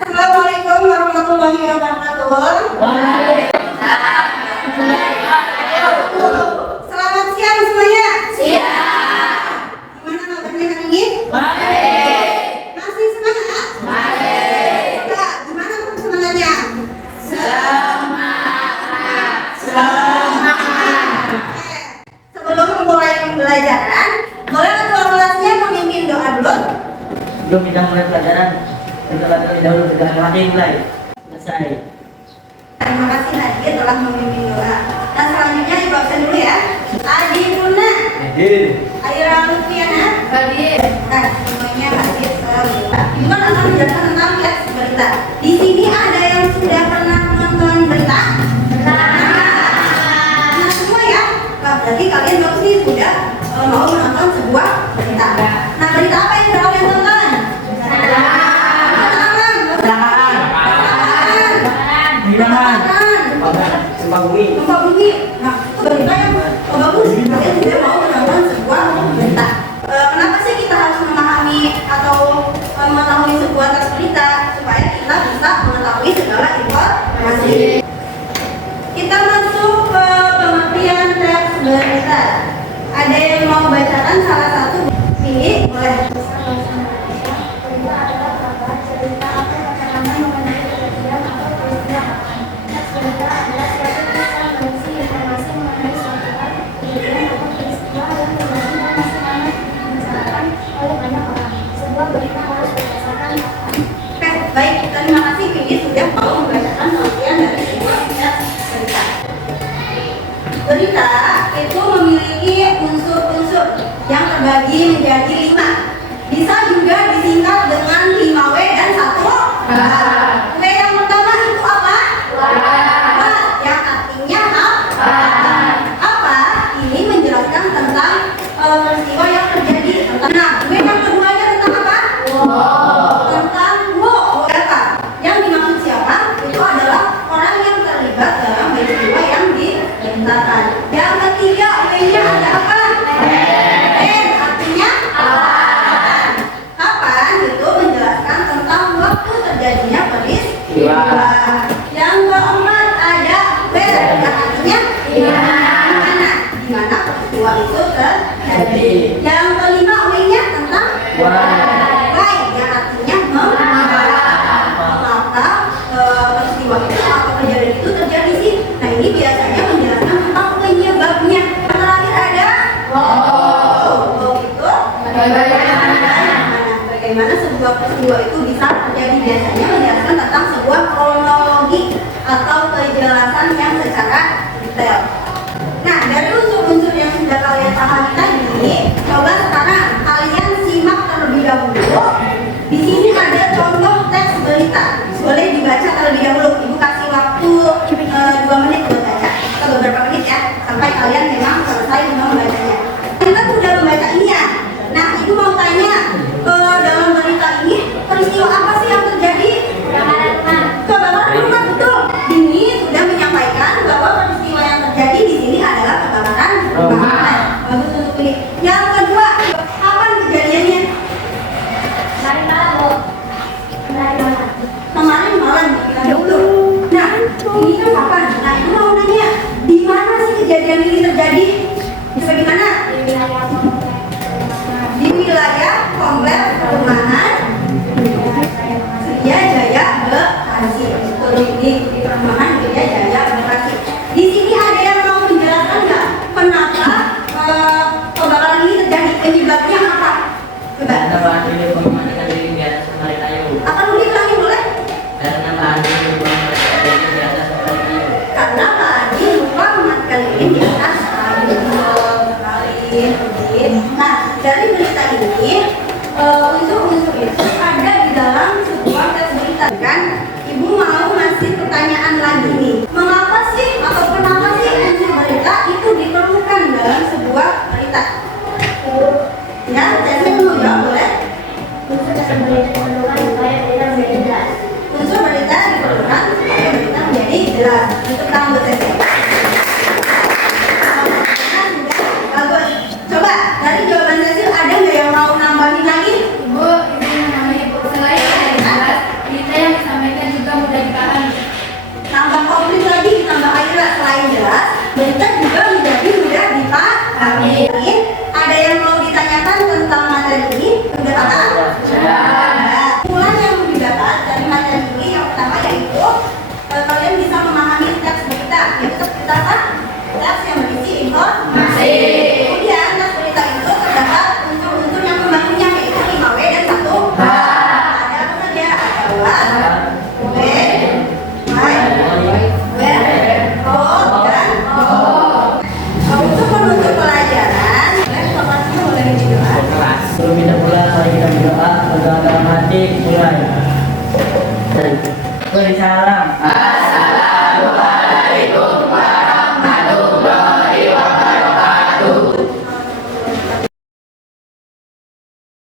Assalamualaikum warahmatullahi wabarakatuh. Selamat siang semuanya. Siang. Gimana kabarnya hari ini? Baik. Masih semangat? Baik. Enggak, gimana semangatnya? Semangat. Sebelum memulai pembelajaran, boleh ketua kelasnya memimpin doa dulu? Sebelum kita mulai pelajaran, kita terlebih dahulu berdoa mulai. Selesai. Terima kasih Hadir telah memimpin doa. Nah selanjutnya ibu absen dulu ya. Adi Puna, Hadir. Aira Lufiana, Hadir. nah semuanya hadir semua. Ibu kan akan menjelaskan tentang teks berita. Di sini ada yang sudah pernah nonton berita? Nah semua ya. Nah berarti kalian bagus nih sudah mau menonton sebuah berita. Nah berita apa yang sudah kalian tonton? Gempa bumi. Gempa bumi. Nah, itu berita yang bagus. Kalian juga mau menonton sebuah berita. Kenapa sih kita harus memahami atau mengetahui sebuah teks berita supaya kita bisa mengetahui segala informasi. Kita masuk ke pengertian teks berita. Ada yang mau bacakan salah satu? Pilih, boleh. Baik, terima kasih Vini sudah mau membacakan pengertian dari sebuah teks berita. Berita itu memiliki unsur-unsur yang terbagi menjadi 5. Bisa juga disingkat dengan 5W dan 1 W. W yang pertama itu apa? Yang artinya apa? Apa? Ini menjelaskan tentang peristiwa yang terjadi. Nah, W yang keduanya tentang apa? Tentang apa? Yang dimaksud siapa? Itu adalah orang yang terlibat dalam peristiwa yang diberitakan. Yang ketiga, W-nya ada apa? Artinya kapan? Kapan itu menjelaskan tentang waktu terjadinya peristiwa. Yang keempat ada where, yang artinya di mana peristiwa itu terjadi. Yang kelima, W-nya tentang why, yang artinya mengapa peristiwa itu atau kejadian itu terjadi sih. Nah ini biasanya menjelaskan tentang penyebabnya. Yang terakhir ada itu bagaimana sebuah peristiwa itu bisa terjadi. Biasanya menjelaskan tentang sebuah kronologi atau kejelasan yang secara detail. Nah dari unsur-unsur yang sudah kalian pahami tadi, coba sekarang kalian simak terlebih dahulu. Di sini ada contoh teks berita. Boleh dibaca terlebih dahulu. Ibu kasih waktu 2 menit buat baca atau beberapa menit ya, sampai kalian memang selesai membacanya. Kita sudah membaca ini ya. Nah, ibu mau tanya, dalam berita ini peristiwa apa sih yang terjadi? Kebakaran rumah, betul. Ini sudah menyampaikan bahwa peristiwa yang terjadi di sini adalah kebakaran mari kita berdoa. Berdoa dalam hati, mulai. Beri salam.